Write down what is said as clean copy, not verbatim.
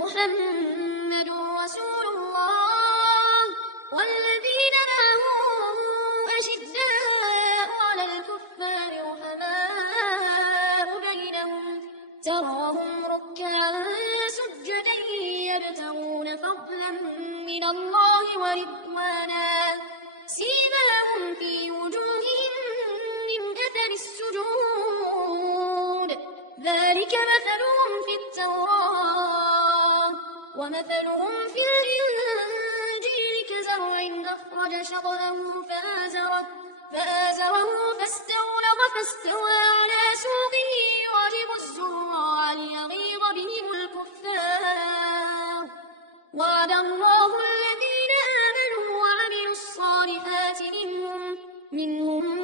محمد رسول الله والذين معه أشداء على الكفار رحماء بينهم تراهم ركعا سجدا يبتغون فضلا من الله ورضوانا سيماهم في وجوههم من أثر السجود ذلك مثلهم في التوراة ومثلهم في الإنجيل كزرع أخرج شطأه فآزره فاستوى على سوقه يعجب الزراع ليغيظ بهم الكفار وعد الله الذين آمنوا وعملوا الصالحات منهم